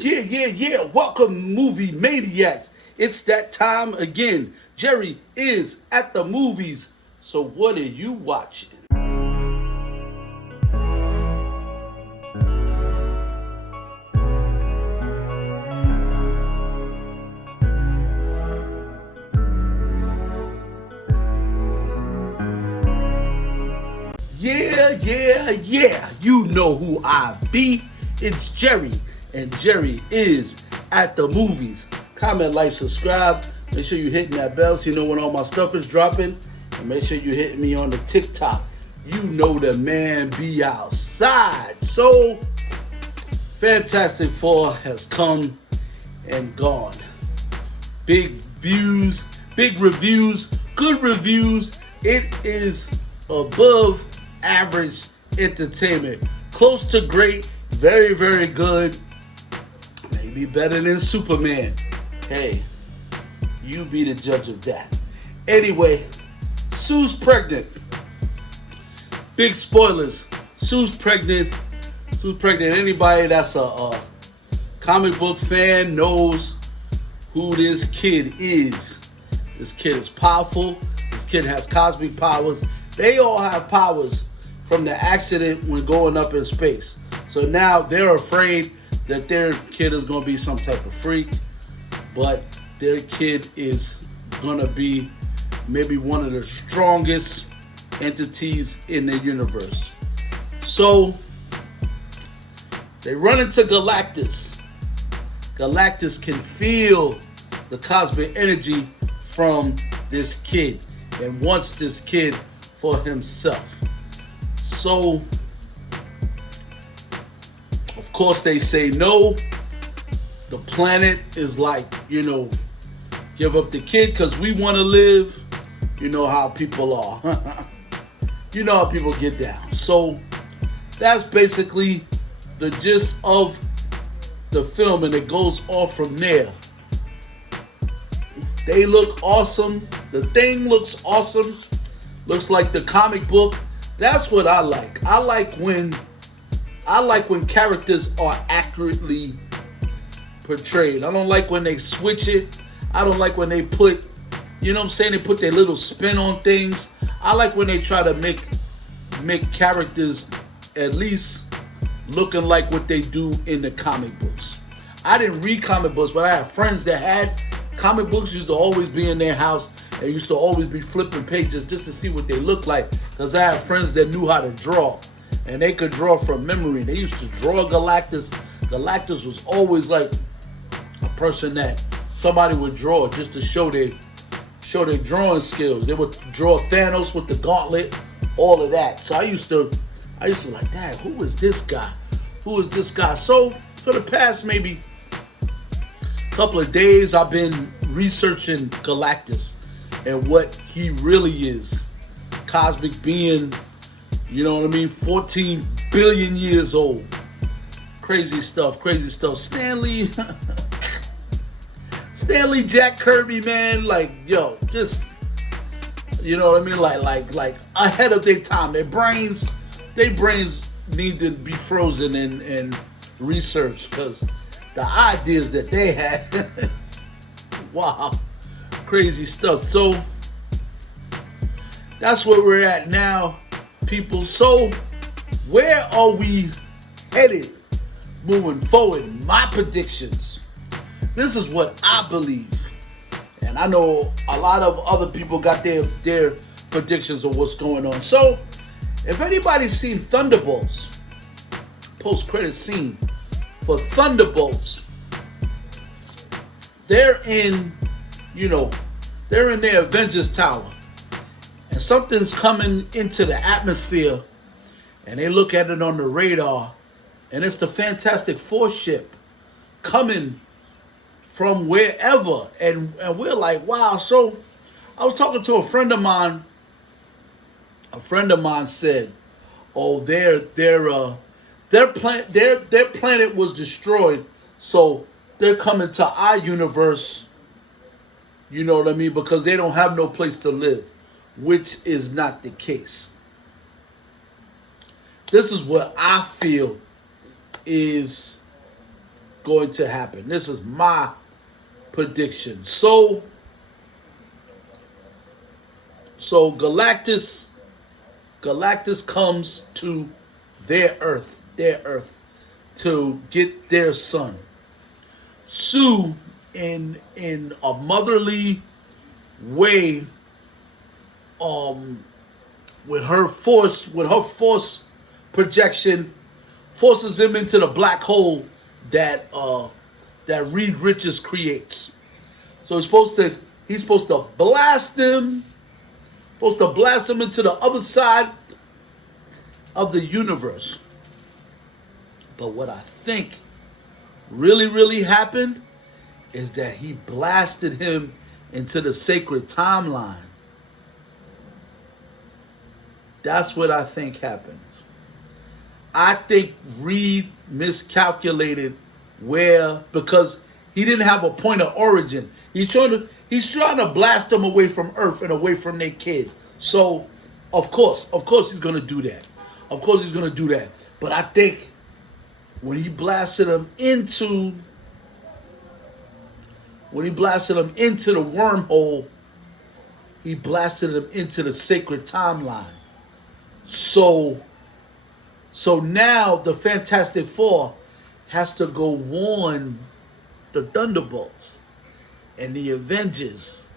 Yeah. Welcome, movie maniacs. It's that time again. Jerry is at the movies. So, what are you watching? Yeah. You know who I be. It's Jerry, and Jerry is at the movies. Comment, like, subscribe. Make sure you're hitting that bell so you know when all my stuff is dropping. And make sure you hit me on the TikTok. You know the man be outside. So, Fantastic Four has come and gone. Big views, big reviews, good reviews. It is above average entertainment. Close to great, very good. Maybe better than Superman. Hey, you be the judge of that. Anyway, Sue's pregnant. Big spoilers. Sue's pregnant. Anybody that's a comic book fan knows who this kid is. This kid is powerful. This kid has cosmic powers. They all have powers from the accident when going up in space. So now they're afraid that their kid is going to be some type of freak. But their kid is going to be maybe one of the strongest entities in the universe. So they run into Galactus. Galactus can feel the cosmic energy from this kid and wants this kid for himself. So, of course, they say no. The planet is like, give up the kid because we want to live. You know how people are. You know how people get down. So, that's basically the gist of the film, and it goes off from there. They look awesome. The thing looks awesome. Looks like the comic book. That's what I like. I like when characters are accurately portrayed. I don't like when they switch it. I don't like when they put, they put their little spin on things. I like when they try to make characters at least looking like what they do in the comic books. I didn't read comic books, but I had friends that had comic books. Used to always be in their house. They used to always be flipping pages just to see what they look like. Because I had friends that knew how to draw. And they could draw from memory. They used to draw Galactus. Galactus was always like a person that somebody would draw just to show their drawing skills. They would draw Thanos with the gauntlet, all of that. So I used to be like, Dad, who is this guy? So for the past maybe couple of days, I've been researching Galactus and what he really is. Cosmic being, 14 billion years old. Crazy stuff. Stanley Jack Kirby, man, like ahead of their time. Their brains need to be frozen and researched, because the ideas that they had, wow, crazy stuff. So that's where we're at now, people. So where are we headed moving forward? My predictions. This is what I believe. And I know a lot of other people got their predictions of what's going on. So if anybody's seen Thunderbolts, post-credit scene for Thunderbolts, they're in their Avengers Tower. And something's coming into the atmosphere, and they look at it on the radar, and it's the Fantastic Four ship coming from wherever. And we're like, wow. So I was talking to a friend of mine. A friend of mine said, oh, their planet was destroyed, so they're coming to our universe, you know what I mean, because they don't have no place to live, which is not the case. This is what I feel is going to happen. This is my prediction. So Galactus comes to their Earth, to get their son. Sue, in a motherly way, with her force projection, forces him into the black hole that Reed Richards creates. So he's supposed to blast him into the other side of the universe. But what I think really happened is that he blasted him into the sacred timeline. That's what I think happened. I think Reed miscalculated because he didn't have a point of origin. He's trying to blast them away from Earth and away from their kid. So, of course he's gonna do that. Of course he's gonna do that. But I think when he blasted him into the wormhole, he blasted him into the sacred timeline. So now the Fantastic Four has to go warn the Thunderbolts and the Avengers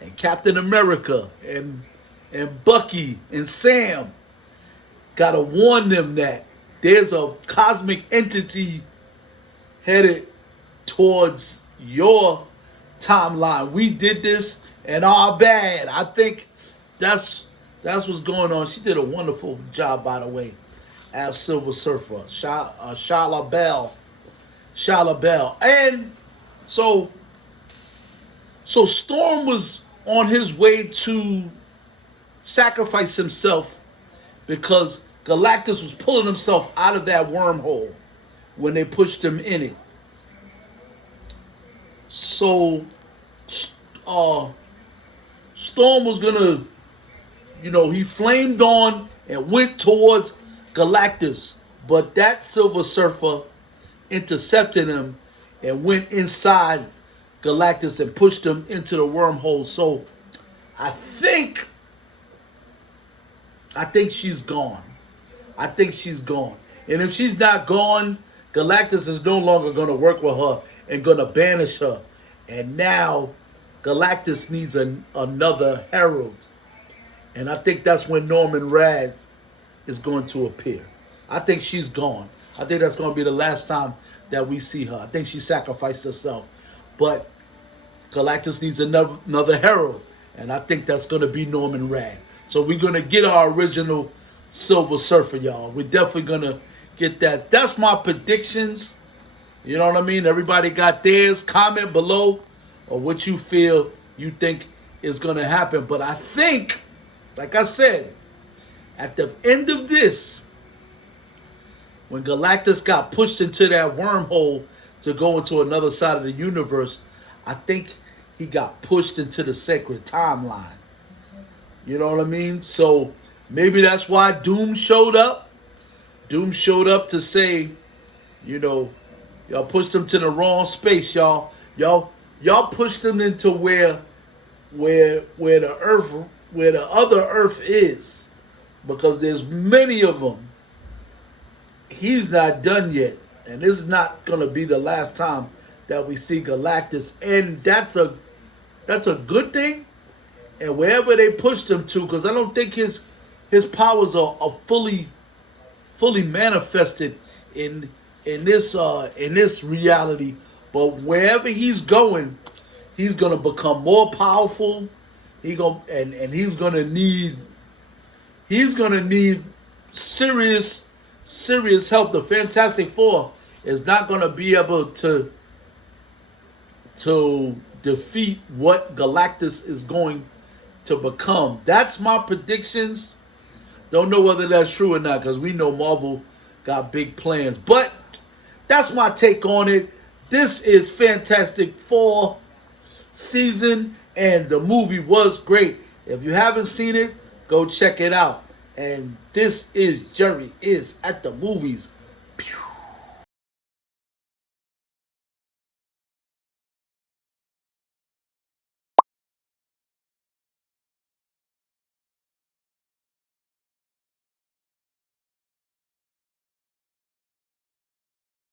and Captain America and Bucky and Sam. Gotta warn them that there's a cosmic entity headed towards your timeline. We did this and our bad. I think that's what's going on. She did a wonderful job, by the way, as Silver Surfer, Shala Bell. And so Storm was on his way to sacrifice himself because Galactus was pulling himself out of that wormhole when they pushed him in it. So Storm was gonna, he flamed on and went towards Galactus, but that Silver Surfer intercepted him and went inside Galactus and pushed him into the wormhole. So I think she's gone. And if she's not gone, Galactus is no longer going to work with her and going to banish her. And now Galactus needs another herald. And I think that's when Norman Rad is going to appear. I think she's gone. I think that's going to be the last time that we see her. I think she sacrificed herself. But Galactus needs another herald. And I think that's going to be Norman Rad. So we're going to get our original Silver Surfer, y'all. We're definitely going to get that. That's my predictions. You know what I mean? Everybody got theirs. Comment below or what you feel you think is going to happen. But I think, like I said, at the end of this, when Galactus got pushed into that wormhole to go into another side of the universe, I think he got pushed into the sacred timeline. You know what I mean? So maybe that's why Doom showed up. Doom showed up to say, y'all pushed him to the wrong space, y'all. Y'all pushed him into where the other Earth is, because there's many of them. He's not done yet, and this is not gonna be the last time that we see Galactus, and that's a good thing. And wherever they pushed him to, because I don't think his powers are fully manifested in this reality. But wherever he's going, he's gonna become more powerful. He's gonna need serious help. The Fantastic Four is not gonna be able to defeat what Galactus is going to become. That's my predictions. Don't know whether that's true or not, because we know Marvel got big plans. But that's my take on it. This is Fantastic Four season, and the movie was great. If you haven't seen it, go check it out. And this is Jerry is at the movies.